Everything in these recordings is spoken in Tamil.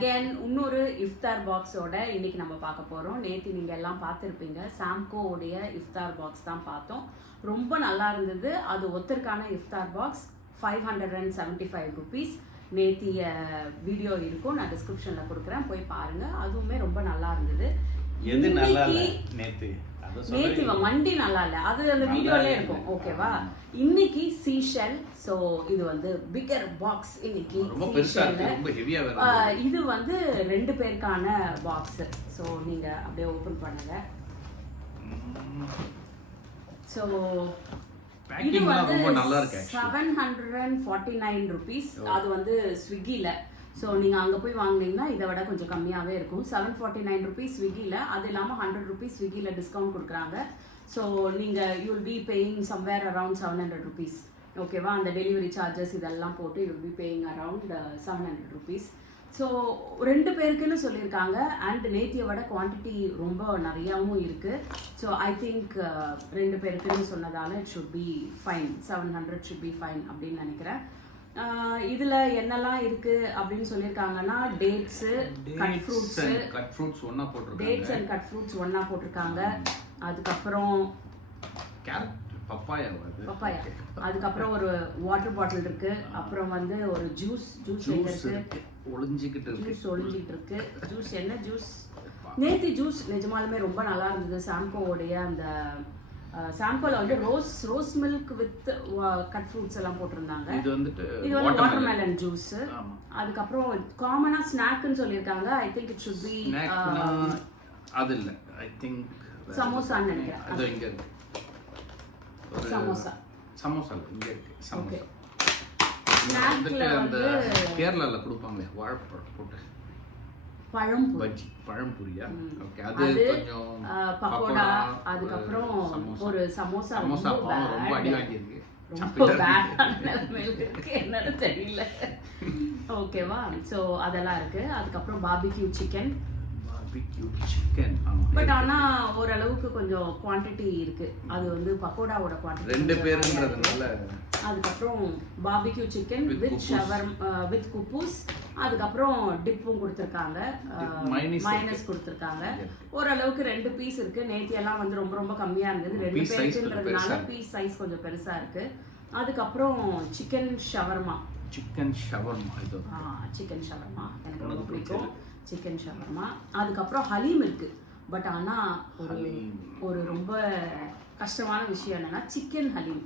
அகைன் இன்னொரு இஃப்தார் பாக்ஸோட இன்னைக்கு நம்ம பார்க்க போகிறோம். நேற்று நீங்கள் எல்லாம் பார்த்துருப்பீங்க, சாம்கோவுடைய இஃப்தார் பாக்ஸ் தான் பார்த்தோம். ரொம்ப நல்லா இருந்தது. அது ஒருத்தருக்கான இஃப்தார் பாக்ஸ் 575 ருபீஸ். நேத்திய வீடியோ இருக்கும், நான் டிஸ்கிரிப்ஷனில் கொடுக்குறேன், போய் பாருங்கள். அதுவுமே ரொம்ப நல்லா இருந்தது. எது நல்லா இல்லை நேத்தி மண்டி நல்லா இல்லை, அது அந்த வீடியோலே இருக்கும். ஓகேவா? இன்னைக்கு சீஷெல். ஸோ இது வந்து பிகர் பாக்ஸ். இன்னைக்கு இது வந்து 2 பேருக்கான பாக்ஸ். ஸோ நீங்க அப்படியே ஓபன் பண்ணுங்க. ஸோ இது வந்து 749 ருபீஸ். அது வந்து ஸ்விக்கியில். ஸோ நீங்கள் அங்கே போய் வாங்கினீங்கன்னா இதை விட கொஞ்சம் கம்மியாகவே இருக்கும். 749 ருபீஸ் ஸ்விக்கியில். அது இல்லாமல் 100 ருபீஸ் ஸ்விக்கியில் டிஸ்கவுண்ட் கொடுக்குறாங்க. ஸோ நீங்கள் you will be paying somewhere around 700 rupees. ஓகேவா? அந்த டெலிவரி சார்ஜஸ் இதெல்லாம் போட்டு you will be paying around 700 rupees. So 2 பேருக்குன்னு சொல்லியிருக்காங்க. அண்ட் நேத்தியை விட குவான்டிட்டி ரொம்ப நிறையாவும் இருக்குது. ஸோ ஐ திங்க் 2 பேருக்குன்னு சொன்னதால it should be fine. 700 should be fine அப்படின்னு நினைக்கிறேன். இதுல என்னெல்லாம் இருக்கு அப்படின்னு சொல்லிருக்காங்கன்னா டேட்ஸ், கட் ஃப்ரூட்ஸ் ஒண்ணா போட்டுருக்காங்க. டேட்ஸ் அண்ட் கட் ஃப்ரூட்ஸ் ஒண்ணா போட்டுருக்காங்க. அதுக்கப்புறம் கேரட், பப்பாயா. அதுக்கப்புறம் ஒரு வாட்டர் பாட்டில் இருக்கு. அப்புறம் வந்து ஒரு ஜூஸ் இருக்கு. ஒளிஞ்சிக்கிட்டு இருக்கு. ஜூஸ் என்ன ஜூஸ்? நேத்தி ஜூஸ் நிஜமாலுமே ரொம்ப நல்லா இருந்தது. சாம்கோவுடைய அந்த சாம்பிள் வந்து rose milk with cut fruits எல்லாம் போட்டிருந்தாங்க. இது வந்து வாட்டர்மெலன் ஜூஸ். அதுக்கப்புறம் காமனா ஸ்நாக்னு சொல்லியிருக்காங்க. I think it should B அது இல்ல, ஐ திங்க் சமோசான்னு நினைக்கிறேன். அது இங்க இருக்கு. சமோசா இங்க இருக்கு. சமோசா ஸ்நாக்ல வந்து கேரளால கொடுப்பாங்க, வாழைப்பழம் போட்டு பழம்புரியா. ஓகே, அது கொஞ்சம் பக்கோடா. அதுக்கப்புறம் ஒரு சமோசா ரொம்ப அடி வாங்கியிருக்கு. ரொம்ப பேட் என்னன்னு தெரியல. ஓகேவா? ஸோ அதெல்லாம் இருக்கு. அதுக்கப்புறம் பார்பிக்யூ சிக்கன். பட் ஆனா ஓரளவுக்கு கொஞ்சம் குவான்டிட்டி இருக்கு. அது வந்து பக்கோடாவோட குவான்டிட்டி 2 பேருன்றதுனால. அதுக்கப்புறம் பார்பிக்யூ சிக்கன் வித் குப்பூஸ். அதுக்கப்புறம் டிப்பும் கொடுத்துருக்காங்க, மைனஸ் கொடுத்துருக்காங்க. ஓரளவுக்கு 2 பீஸ் இருக்கு. நேத்தி எல்லாம் வந்து ரொம்ப ரொம்ப கம்மியா இருந்தது. 2 பேருக்குன்றதுனால பீஸ் சைஸ் கொஞ்சம் பெருசா இருக்கு. அதுக்கப்புறம் சிக்கன் ஷவர்மா. எனக்கு ரொம்ப பிடிக்கும் சிக்கன் ஷவர்மா. அதுக்கப்புறம் ஹலீம் இருக்கு. பட் ஆனா ஒரு ரொம்ப கஷ்டமான விஷயம் என்னன்னா சிக்கன் ஹலீம்.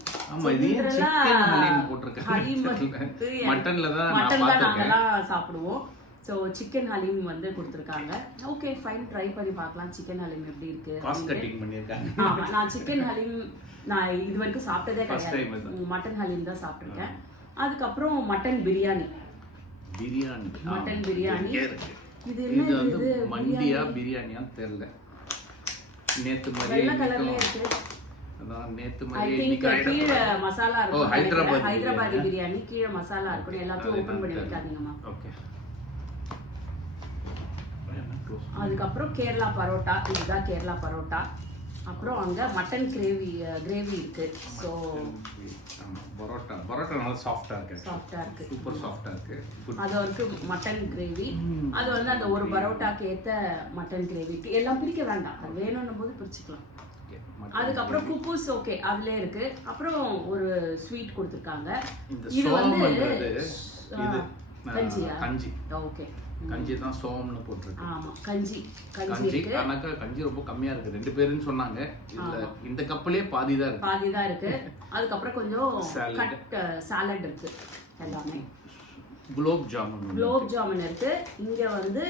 மட்டன்ல நாங்கெல்லாம் சாப்பிடுவோம். ஸோ சிக்கன் ஹலீம் வந்து கொடுத்துருக்காங்க. ஓகே ஃபைன், ட்ரை பண்ணி பார்க்கலாம் சிக்கன் ஹலீம் எப்படி இருக்கு. நான் சிக்கன் ஹலீம் நான் இது வரைக்கும் சாப்பிட்டதே கிடையாது. மட்டன் ஹலீம் தான் சாப்பிட்ருக்கேன். அதுக்கப்புறம் மட்டன் பிரியாணி. இது வந்து மண்டியா பிரியாணியா தெரியல. நேத்து வெள்ளை கலர்ல இருக்கு. கீழே மசாலா இருக்கும். ஹைதராபாதி பிரியாணி கீழே மசாலா இருக்கும். எல்லாத்தையும் ஓபன் பண்ணி வைக்காதீங்கம்மா. அதுக்கப்புறம் கேரளா பரோட்டா. இதுதான் கேரளா பரோட்டா. அப்புறம் அங்க மட்டன் கிரேவி இருக்கு. ஸோ பரோட்டா நல்லா சாஃப்டா இருக்கு. சூப்பர் சாஃப்டா இருக்கு. அது ஒரு மட்டன் கிரேவி. அது வந்து அந்த ஒரு பரோட்டாக்கு ஏத்த மட்டன் கிரேவி. எல்லாம் பிரிக்க வேண்டாம், அது வேணும்னும் போது பிரிச்சுக்கலாம். அதுக்கப்புறம் குப்பூஸ். ஓகே, அதுல இருக்கு. அப்புறம் ஒரு ஸ்வீட் கொடுத்துருக்காங்க. இது வந்து கஞ்சி. ஓகே, கஞ்சி தான் சோம்னு போட்டுருக்கு. ஆமா, கஞ்சி. ஆனாக்கா கஞ்சி ரொம்ப கம்மியா இருக்கு. 2 பேருன்னு சொன்னாங்க. இந்த கப்லயே பாதி தான் இருக்கு. அதுக்கப்புறம் கொஞ்சம் கட் சாலட் இருக்கு. எல்லாமே குலோப் ஜாமுன் இருக்கு. இங்க வந்து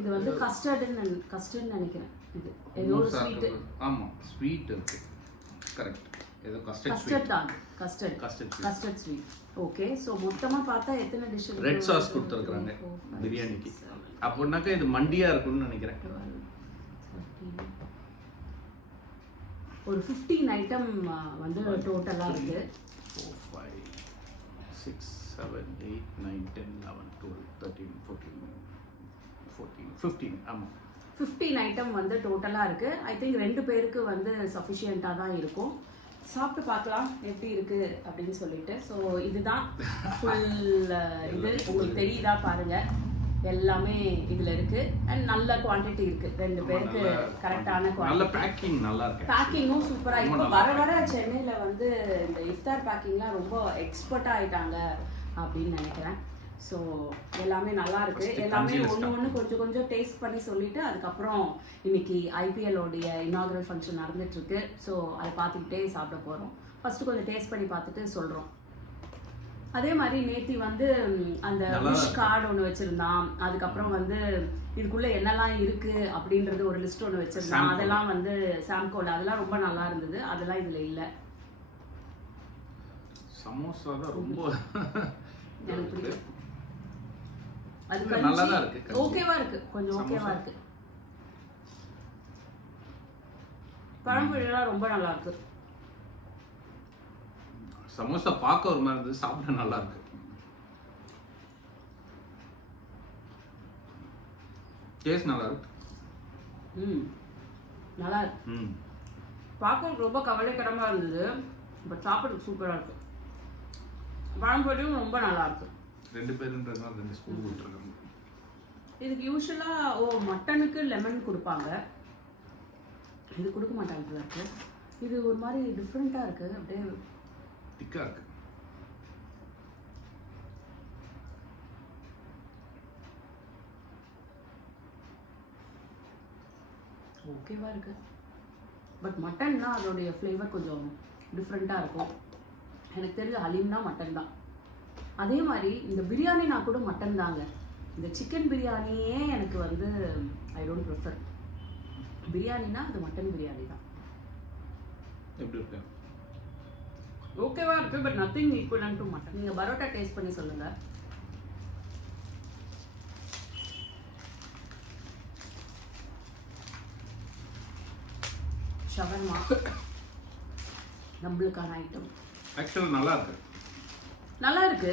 இது வந்து கஸ்டர்ட் நினைக்கிறேன். இது ஏதோ ஒரு ஸ்வீட். ஆமா, ஸ்வீட் இருக்கு. கரெக்ட். ஏதோ கஸ்டர்ட் ஸ்வீட். ஓகே, சோ மொத்தமா பார்த்தா எத்தனை டிஷ்? ரெட் சாஸ் கொடுத்திருக்காங்க பிரியாணிக்கு. அப்படினாக்க இது மண்டியா இருக்கும்னு நினைக்கிறேன். ஒரு 15 ஐட்டம் வந்து டோட்டலா இருக்கு. 4 5 6 7 8 9 10 11 12 13 14 15. ஆமா, 15 ஐட்டம் வந்து டோட்டலா இருக்கு. ஐ திங்க் 2 பேருக்கு வந்து சஃபிஷியண்டா தான் இருக்கும். சாப்பிட்டு பார்க்கலாம் எப்படி இருக்கு அப்படின்னு சொல்லிட்டு. ஸோ இதுதான் ஃபுல் இது. உங்களுக்கு தெரியுதா பாருங்க. எல்லாமே இதுல இருக்கு அண்ட் நல்ல குவாண்டிட்டி இருக்கு, 2 பேருக்கு கரெக்டான நல்ல குவாண்டிட்டி. பேக்கிங் நல்லா இருக்கு. பேக்கிங்கும் சூப்பரா. இப்போ வர வர சென்னையில வந்து இந்த இஃப்தார் பேக்கிங்லாம் ரொம்ப எக்ஸ்பர்ட்டா ஆயிட்டாங்க அப்படின்னு நினைக்கிறேன். ஸோ எல்லாமே நல்லா இருக்கு. எல்லாமே ஒன்று கொஞ்சம் கொஞ்சம் டேஸ்ட் பண்ணி சொல்லிட்டு அதுக்கப்புறம் இன்னைக்கு ஐபிஎல்லோடைய இனாகுரல் ஃபங்க்ஷன் நடந்துட்டு இருக்கு. ஸோ அதை பார்த்துக்கிட்டே சாப்பிட போகிறோம். ஃபர்ஸ்ட் கொஞ்சம் டேஸ்ட் பண்ணி பார்த்துட்டு சொல்கிறோம். அதே மாதிரி நேத்தி வந்து அந்த விஷ் கார்டு ஒன்று வச்சிருந்தான். அதுக்கப்புறம் வந்து இதுக்குள்ள என்னெல்லாம் இருக்கு அப்படின்றது ஒரு லிஸ்ட் ஒன்று வச்சிருந்தான். அதெல்லாம் வந்து சாம்கோல அதெல்லாம் ரொம்ப நல்லா இருந்தது. அதெல்லாம் இதுல இல்லை. சமோசா தான் ரொம்ப எனக்கு பிடிக்கும். அது நல்லா தான் இருக்கு. ஓகேவா இருக்கு, கொஞ்சம் ஓகேவா இருக்கு. பழம்பொழியெல்லாம் ரொம்ப நல்லா இருக்கு. சமோசா பார்க்க ஒரு மாதிரி இருந்தது, சாப்பிட நல்லா இருக்கு. டேஸ்ட் நல்லா இருக்கு. நல்லா இருக்கு. பார்க்க ரொம்ப கவலைக்கிடமா இருந்தது, பட் சாப்பிட்றதுக்கு சூப்பரா இருக்கு. பழம்பொழியும் ரொம்ப நல்லா இருக்கு. 2 பேருன்றதுனால 2 ஸ்பூன் விட்டுருக்காங்க. இதுக்கு யூஸ்வலா மட்டனுக்கு லெமன் கொடுப்பாங்க, இது கொடுக்க மாட்டாங்க போல இருக்கு. இது ஒரு மாதிரி டிஃப்ரெண்டா இருக்கு, அப்படியே திக்கா இருக்கு. ஓகேவா இருக்கு. பட் மட்டன்னா அதோடைய ஃப்ளேவர் கொஞ்சம் டிஃப்ரெண்டா இருக்கும். எனக்கு தெரிஞ்ச ஹலீம்னா மட்டன் தான். அதே மாதிரி இந்த பிரியாணினா கூட மட்டன் தாங்க. இந்த சிக்கன் பிரியாணியே எனக்கு வந்து ஐ டோன்ட் ப்ரிஃபர். பிரியாணினா அது மட்டன் பிரியாணி தான். எப்படி இருக்கு? ஓகேவா இருக்கு, but nothing equivalent to mutton. நீங்க பரோட்டா டேஸ்ட் பண்ணி சொல்லுங்க. ஷவர்மா நம்மளுக்கான ஐட்டம். ஆக்சுவலா நல்லா இருக்கு. நல்லா இருக்கு.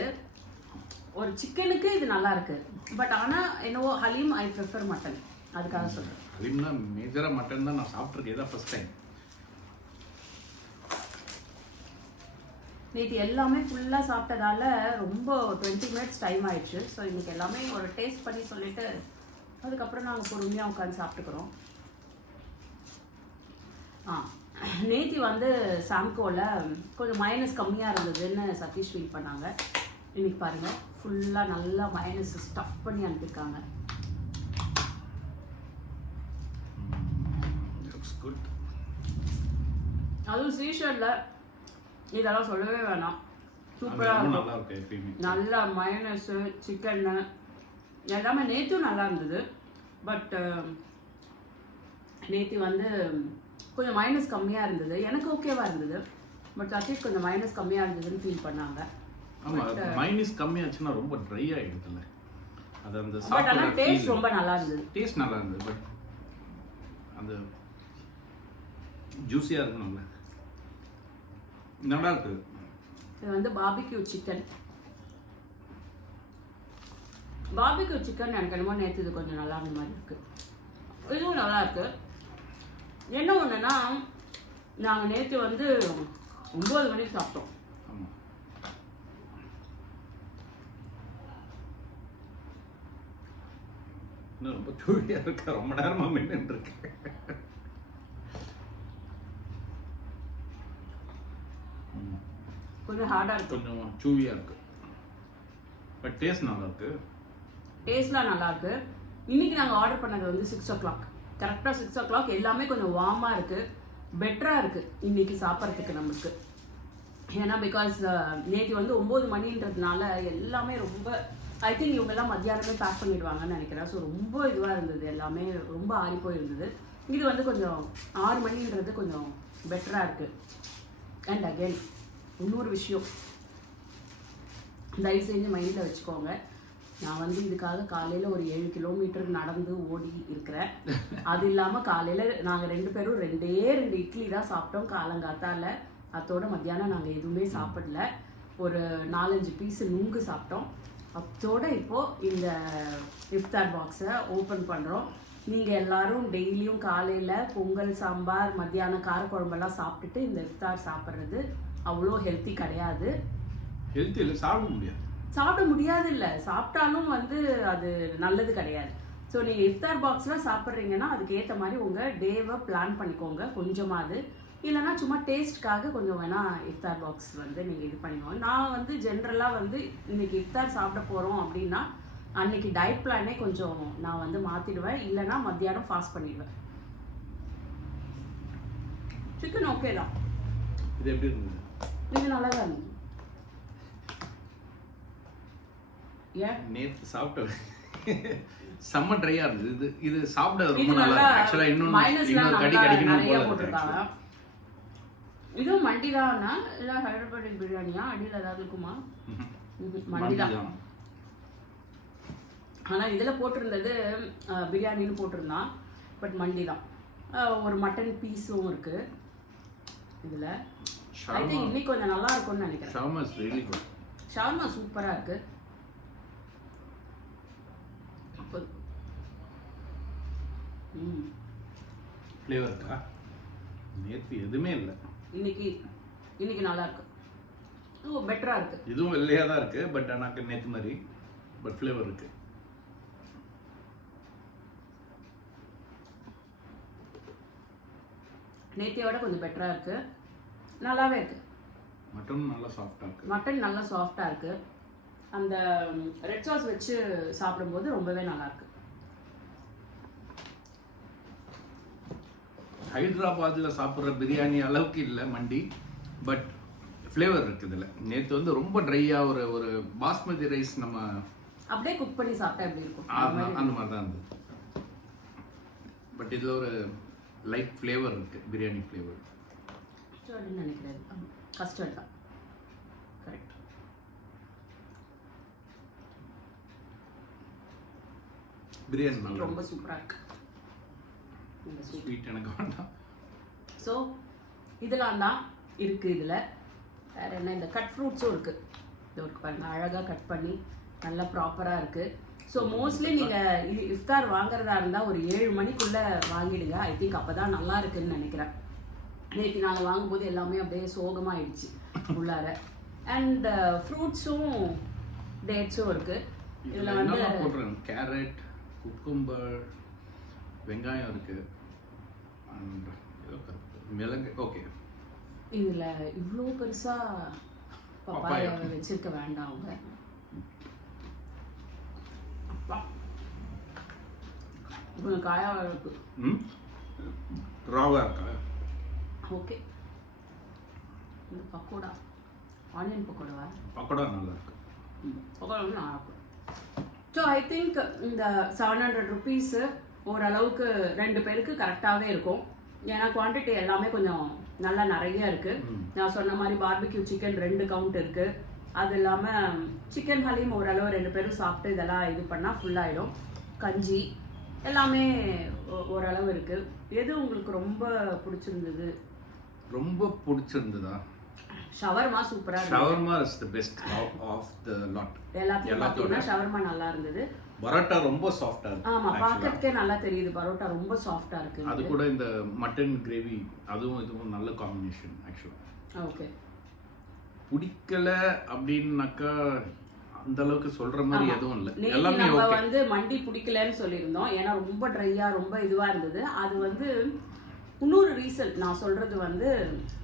ஒரு சிக்கனுக்கு இது நல்லா இருக்கு. பட் ஆனா என்னவோ ஹலீம் ஐ ப்ரிஃபர் மட்டன், அதுக்காக சொல்றேன். ஹலீம்னா மேஜரா மட்டன் தான் நான் சாப்பிட்ருக்கேன். இதான் ஃபர்ஸ்ட் டைம். நேற்று எல்லாமே ஃபுல்லாக சாப்பிட்டதால ரொம்ப 20 மினிட்ஸ் டைம் ஆயிடுச்சு. ஸோ இன்னைக்கு எல்லாமே ஒரு டேஸ்ட் பண்ணி சொல்லிட்டு அதுக்கப்புறம் நாங்கள் பொறுமையாக உட்காந்து சாப்பிட்டுக்கிறோம். நேத்தி வந்து சாம்கோவில் கொஞ்சம் மைனஸ் கம்மியாக இருந்ததுன்னு சதீஷ் ஃபீல் பண்ணாங்க. இன்னைக்கு பாருங்கள் ஃபுல்லாக நல்லா மைனஸ் ஸ்டஃப் பண்ணி அனுப்பியிருக்காங்க. அதுவும் சீஷரில் இதெல்லாம் சொல்லவே வேணாம், சூப்பராக இருக்கும். நல்லா மைனஸு சிக்கன்னு எல்லாமே நேற்றும் நல்லா இருந்தது. பட் நேற்று வந்து கொஞ்சம் மைனஸ் கம்மியாக இருந்தது. எனக்கு ஓகேவா இருந்தது. பட் சதீஷ் கொஞ்சம் மைனஸ் கம்மியாக இருந்ததுன்னு ஃபீல் பண்ணாங்க. ஆமாம், மைனஸ் கம்மியாச்சுன்னா ரொம்ப ட்ரை ஆகிடுதுல்ல அது. அந்த பட் ஆனால் டேஸ்ட் ரொம்ப நல்லா இருந்தது. டேஸ்ட் நல்லா இருந்தது. பட் அந்த ஜூஸியாக இருக்கணும்ல, நல்லா இருக்கு. இது வந்து பார்பிக்யூ சிக்கன். பார்பிக்யூ சிக்கன் எனக்கு என்னமோ நேற்று இது கொஞ்சம் நல்லா இருந்த மாதிரி இருக்கு. இதுவும் நல்லா இருக்கு. என்ன ஒன்றுனா நாங்கள் நேற்று வந்து 9 மணிக்கு சாப்பிட்டோம். இன்னும் ரொம்ப சூழியாக இருக்கா, ரொம்ப நேரமாக மின்னு இருக்கு. கொஞ்சம் ஹார்டாக இருக்கு, கொஞ்சம் சூவியாக இருக்கு. பட் டேஸ்ட் நல்லா இருக்கு. டேஸ்ட்லாம் நல்லா இருக்கு. இன்னைக்கு நாங்கள் ஆர்டர் பண்ணது வந்து 6 o'clock, கரெக்டாக 6 o'clock. எல்லாமே கொஞ்சம் வார்மாக இருக்கு, பெட்டராக இருக்கு இன்னைக்கு சாப்பிட்றதுக்கு நமக்கு. ஏன்னா பிகாஸ் நேற்று வந்து 9 மணின்றதுனால எல்லாமே ரொம்ப ஐ திங்க் இவங்கெல்லாம் மத்தியானமே பேக் பண்ணிடுவாங்கன்னு நினைக்கிறேன். ஸோ ரொம்ப இதுவாக இருந்தது, எல்லாமே ரொம்ப ஆறி போயிருந்தது. இது வந்து கொஞ்சம் 6 மணின்றது கொஞ்சம் பெட்டராக இருக்குது. அண்ட் அகெயின் இன்னொரு விஷயம் தயவு செஞ்சு மைண்டில் வச்சுக்கோங்க. நான் வந்து இதுக்காக காலையில் ஒரு 7 கிலோமீட்டர் நடந்து ஓடி இருக்கிறேன். அது இல்லாமல் காலையில் நாங்கள் 2 பேரும் 2 இட்லி தான் சாப்பிட்டோம் காலங்காத்தால. அதோட மத்தியானம் நாங்கள் எதுவுமே சாப்பிடல. ஒரு 4-5 பீஸு நுங்கு சாப்பிட்டோம். அதோட இப்போது இந்த இஃப்தார் பாக்ஸை ஓப்பன் பண்ணுறோம். நீங்கள் எல்லாரும் டெய்லியும் காலையில் பொங்கல், சாம்பார், மத்தியானம் காரக்குழம்பெல்லாம் சாப்பிட்டுட்டு இந்த இஃப்தார் சாப்பிட்றது அவ்வளோ ஹெல்த்தி கிடையாது. ஹெல்த்தி இல்லை, சாப்பிட முடியாது. சாப்பிட முடியாது இல்லை, சாப்பிட்டாலும் வந்து அது நல்லது கிடையாது. ஸோ நீங்கள் இஃப்தார் பாக்ஸில் சாப்பிட்றீங்கன்னா அதுக்கு ஏற்ற மாதிரி உங்கள் டேவை பிளான் பண்ணிக்கோங்க கொஞ்சமாவது. இல்லைனா சும்மா டேஸ்ட்காக கொஞ்சம் வேணால் இஃப்தார் பாக்ஸ் வந்து நீங்கள் இது பண்ணிக்கோங்க. நான் வந்து ஜென்ரலாக வந்து இன்னைக்கு இஃப்தார் சாப்பிட போகிறோம் அப்படின்னா அன்னைக்கு டயட் பிளானே கொஞ்சம் நான் வந்து மாற்றிடுவேன். இல்லைனா மத்தியானம் ஃபாஸ்ட் பண்ணிடுவேன். சிக்கன் ஓகே தான். இது எப்படி இருந்தது? இது நல்லா தான் இருந்தது. ஏன் நேற்று சாப்பிட்டேன் செம்ம ட்ரையா இருந்தது. இது சாப்பிட ரொம்ப நல்லா இருக்கு. ஆக்சுவலா இன்னும் கடி கடிக்கணும் போல போட்டுருக்காங்க. இதுவும் மண்டி தானா இல்ல ஹைதராபாடி பிரியாணியா? அடியில் ஏதாவது இருக்குமா? மண்டி தான். ஆனா இதுல போட்டிருந்தது பிரியாணின்னு போட்டிருந்தான், பட் மண்டி தான். ஒரு மட்டன் பீஸும் இருக்கு இதுல. ஐ திங்க் இன்னைக்கு கொஞ்சம் நல்லா இருக்கும்னு நினைக்கிறேன். Shawarma is really good. Shawarma சூப்பரா இருக்கு. ஃப்ளேவர் இருக்கா? நேற்று எதுவுமே இல்லை. இன்னைக்கு நல்லா இருக்கு. ஓ பெட்டரா இருக்கு. இதுவும் வெள்ளையா தான் இருக்கு, பட் எனக்கு நேற்று மாதிரி பட் ஃப்ளேவர் இருக்கு. நேற்றைய விட கொஞ்சம் பெட்டரா இருக்கு, நல்லாவே இருக்கு. மட்டன் நல்லா சாஃப்டா இருக்கு. மட்டன் நல்லா சாஃப்டா இருக்கு. அந்த ரெட் சாஸ் வச்சு சாப்பிடும்போது ரொம்பவே நல்லா இருக்கு. ஹைதராபாத்தில் சாப்பிட்ற பிரியாணி அளவுக்கு இல்லை மண்டி, பட் ஃப்ளேவர் இருக்குது இதில். நேற்று வந்து ரொம்ப ட்ரையாக ஒரு பாஸ்மதி ரைஸ் நம்ம அப்படியே குக் பண்ணி சாப்பிட்டா எப்படி இருக்கும் அந்த மாதிரி தான் இருந்தது. பட் இதில் ஒரு லைட் ஃப்ளேவர் இருக்குது, பிரியாணி ஃப்ளேவர். கஸ்டர்டுன்னு நினைக்கிறேன். கஸ்டர்ட் தான் கரெக்ட். பிரியாணி ரொம்ப சூப்பராக இருக்கு. ஸ்வீட் எனக்கு வேண்டாம். ஸோ இதெல்லாம் தான் இருக்குது இதில். வேறு என்ன, இந்த கட் ஃப்ரூட்ஸும் இருக்குது. இது ஒரு பாருங்க அழகாக கட் பண்ணி நல்லா ப்ராப்பராக இருக்குது. ஸோ மோஸ்ட்லி நீங்கள் இஃப்தார் வாங்குறதா இருந்தால் ஒரு 7 மணிக்குள்ளே வாங்கிடுங்க. ஐ திங்க் அப்போ தான் நல்லா இருக்குன்னு நினைக்கிறேன். நேற்று நாங்கள் வாங்கும்போது எல்லாமே அப்படியே சோகமாகிடுச்சு உள்ளார. அண்ட் ஃப்ரூட்ஸும் டேட்ஸும் இருக்குது இதில். வந்து போட்டுருங்க கேரட், குக்கும்பர், வெங்காயம் இருக்குது, அண்ட் மிளகு. ஓகே, இதில் இவ்வளோ பெருசாக பப்பாயா வச்சிருக்க வேண்டாம் அவங்க. அப்பா கொஞ்சம் காயாக இருக்கு. ராவா இருக்கா? ஓகே. இந்த பக்கோடா, ஆனியன் பக்கோடாவா? பக்கோடா நல்லா இருக்கு. பக்கோடா வந்து நல்லா இருக்கும். ஸோ ஐ திங்க் இந்த 700 ருபீஸு ஓரளவுக்கு 2 பேருக்கு கரெக்டாகவே இருக்கும். ஏன்னா குவான்டிட்டி எல்லாமே கொஞ்சம் நல்லா நிறைய இருக்குது. நான் சொன்ன மாதிரி பார்பிக்யூ சிக்கன் 2 கவுண்ட் இருக்குது. அது இல்லாமல் சிக்கன் ஹலீம் ஓரளவு 2 பேரும் சாப்பிட்டு இதெல்லாம் இது பண்ணால் ஃபுல்லாகிடும். கஞ்சி எல்லாமே ஓரளவு இருக்குது. எது உங்களுக்கு ரொம்ப பிடிச்சிருந்தது? ரொம்ப பிடிச்சிருந்ததா? ஷவர்மா சூப்பரா இருந்தது. Shawarma is the best of the lot. எல்லாத்தையும் பார்த்தீங்கன்னா ஷவர்மா நல்லா இருந்தது. பரோட்டா ரொம்ப சாஃப்ட்டா இருக்கு. ஆமா, பார்க்கறதுக்கே நல்லா தெரியுது. பரோட்டா ரொம்ப சாஃப்ட்டா இருக்கு. அது கூட இந்த மட்டன் கிரேவி அதுவும் இதுவும் நல்ல காம்பினேஷன் ஆக்சுவலா. ஓகே. பிடிக்கல அப்படின்னாக்கா அந்த அளவுக்கு சொல்ற மாதிரி எதுவும் இல்ல. எல்லாமே ஓகே. நம்ம வந்து மண்டி பிடிக்கலன்னு சொல்லியிருந்தோம். ஏன்னா ரொம்ப ட்ரையா ரொம்ப இதுவா இருந்தது. அது வந்து இன்னொரு ரீசன் நான் சொல்றது வந்து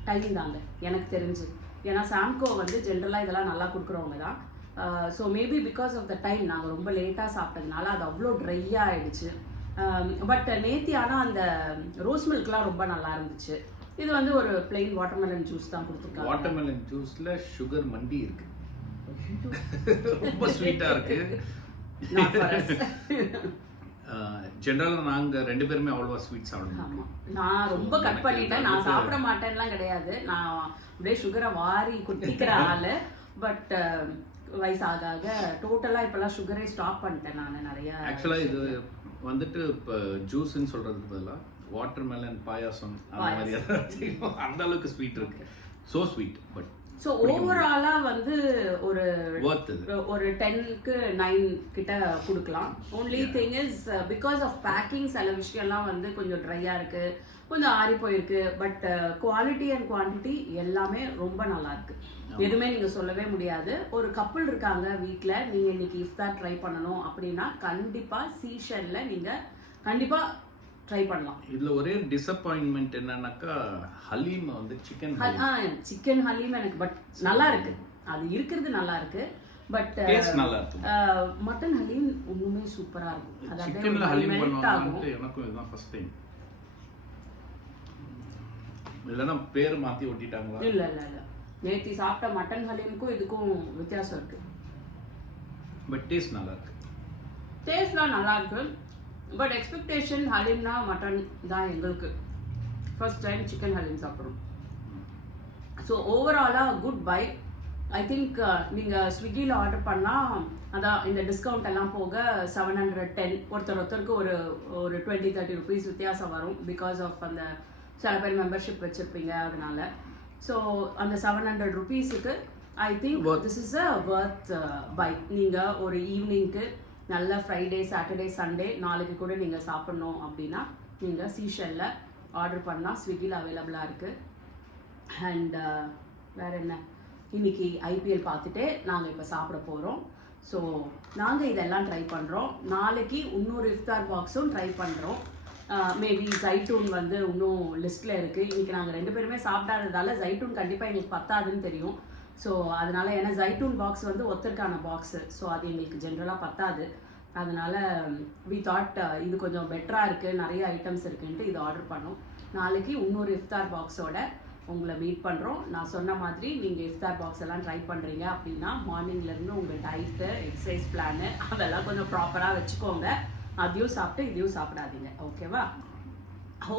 டைம் தாங்க எனக்கு தெரிஞ்சு. ஏன்னா சாம்கோ வந்து ஜென்ரலாக இதெல்லாம் நல்லா கொடுக்குறவங்க தான். So maybe because of the time நாங்கள் ரொம்ப லேட்டாக சாப்பிட்டதுனால அது அவ்வளோ ட்ரையாக ஆகிடுச்சு. பட் நேத்தி ஆனால் அந்த ரோஸ் மில்க்லாம் ரொம்ப நல்லா இருந்துச்சு. இது வந்து ஒரு பிளெயின் வாட்டர்மெலன் ஜூஸ் தான் கொடுத்துருக்காங்க. வாட்டர்மெலன் ஜூஸில் சுகர் மண்டி இருக்கு, ரொம்ப ஸ்வீட்டாக இருக்கு. ஜென்ரலாக நாங்கள் 2 பேருமே அவ்வளோவா ஸ்வீட் சாப்பிடுவோம். ஆமாம், நான் ரொம்ப கட் பண்ணிட்டேன். நான் சாப்பிட மாட்டேன்லாம் கிடையாது. நான் அப்படியே சுகரை வாரி குட்டிக்கிற ஆள். பட் வயசாக ஆக டோட்டலாக இப்போல்லாம் சுகரே ஸ்டாப் பண்ணிட்டேன் நான் நிறைய. ஆக்சுவலாக இது வந்துட்டு இப்போ ஜூஸ்ன்னு சொல்கிறதுக்கு பதிலாக வாட்டர்மெலன் பாயாசம் அந்த மாதிரி அந்த அளவுக்கு ஸ்வீட் இருக்கு. ஸோ ஸ்வீட், பட் ஸோ ஓவராலாக வந்து ஒரு worth இது. ஒரு 10க்கு 9 கிட்ட கொடுக்கலாம். only thing is because of packing சில விஷயம்லாம் வந்து கொஞ்சம் ட்ரையாக இருக்கு, கொஞ்சம் ஆறி போயிருக்கு. பட் குவாலிட்டி அண்ட் குவான்டிட்டி எல்லாமே ரொம்ப நல்லா இருக்கு. எதுவுமே நீங்க சொல்லவே முடியாது. ஒரு கப்புள் இருக்காங்க வீட்டில், நீங்க இன்னைக்கு இஃப்தார் ட்ரை பண்ணணும் அப்படின்னா கண்டிப்பா சீஷன்ல நீங்க கண்டிப்பா ட்ரை பண்ணலாம். இதுல ஒரே டிசப்பாயின்மெண்ட் என்னன்னாக்கா ஹலீம் வந்து சிக்கன் ஹலீம் எனக்கு பட் நல்லா இருக்கு, அது இருக்கிறது நல்லா இருக்கு. பட் டேஸ்ட் நல்லா இருக்கு. மட்டன் ஹலீம் ஒண்ணுமே சூப்பரா இருக்கும். அது சிக்கன்ல ஹலீம் பண்ணுவாங்க, எனக்கும் இதுதான் ஃபர்ஸ்ட் டைம். இல்லனா பேர் மாத்தி ஒட்டிட்டாங்களா? இல்ல இல்ல இல்ல, நேத்தி சாப்பிட்ட மட்டன் ஹலீமுக்கும் இதுக்கும் வித்தியாசம் இருக்கு. பட் டேஸ்ட் நல்லா இருக்கு. டேஸ்ட்லாம் நல்லா இருக்கு. பட் எக்ஸ்பெக்டேஷன் ஹலீம்னா மட்டன் தான் எங்களுக்கு. ஃபர்ஸ்ட் டைம் சிக்கன் ஹலீம் சாப்பிட்றோம். ஸோ ஓவராலாக குட் பை. ஐ திங்க் நீங்கள் ஸ்விக்கியில் ஆர்டர் பண்ணால் அதான் இந்த டிஸ்கவுண்ட் எல்லாம் போக 710 ஒருத்தருக்கு ஒரு 20-30 ருபீஸ் வித்தியாசம் வரும். பிகாஸ் ஆஃப் அந்த சில பேர் மெம்பர்ஷிப் வச்சுருப்பீங்க அதனால. ஸோ அந்த 700 ருபீஸுக்கு I think this is a worth buy. நீங்கள் ஒரு ஈவினிங்க்கு நல்ல ஃப்ரைடே சாட்டர்டே சண்டே நாளைக்கு கூட நீங்கள் சாப்பிட்ணும் அப்படின்னா நீங்கள் சீஷனில் ஆர்டர் பண்ணால் ஸ்விக்கியில் அவைலபிளாக இருக்குது. அண்ட் வேறு என்ன, இன்னைக்கு ஐபிஎல் பார்த்துட்டே நாங்கள் இப்போ சாப்பிட போகிறோம். ஸோ நாங்கள் இதெல்லாம் ட்ரை பண்ணுறோம். நாளைக்கு இன்னொரு இஃப்தார் பாக்ஸும் ட்ரை பண்ணுறோம். மேபி ஜைட்டூன் வந்து இன்னும் லிஸ்ட்டில் இருக்குது. இன்றைக்கி நாங்கள் 2 பேருமே சாப்பிடாததால ஜைட்டூன் கண்டிப்பாக எங்களுக்கு பத்தாதுன்னு தெரியும். ஸோ அதனால ஏன்னா ஜைட்டூன் பாக்ஸ் வந்து ஒருத்தருக்கான பாக்ஸு, ஸோ அது எங்களுக்கு ஜென்ரலாக பத்தாது. அதனால வி தாட் இது கொஞ்சம் பெட்டராக இருக்குது, நிறைய ஐட்டம்ஸ் இருக்குன்ட்டு இது ஆர்டர் பண்ணோம். நாளைக்கு இன்னொரு இஃப்தார் பாக்ஸோட உங்களை மீட் பண்ணுறோம். நான் சொன்ன மாதிரி நீங்கள் இஃப்தார் பாக்ஸ் எல்லாம் ட்ரை பண்ணுறீங்க அப்படின்னா மார்னிங்லேருந்து உங்கள் டயட்டு எக்ஸசைஸ் பிளானு அதெல்லாம் கொஞ்சம் ப்ராப்பராக வச்சுக்கோங்க. அதையும் சாப்பிட்டு இதையும் சாப்பிடாதீங்க. ஓகேவா?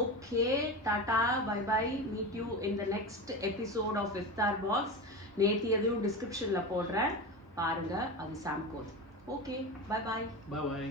Okay, tata, bye bye. Meet you in the next episode of iftar box. நேற்று எதுவும் டிஸ்கிரிப்ஷனில் போடுறேன் பாருங்கள், அது same code. Okay, bye bye. பாய்.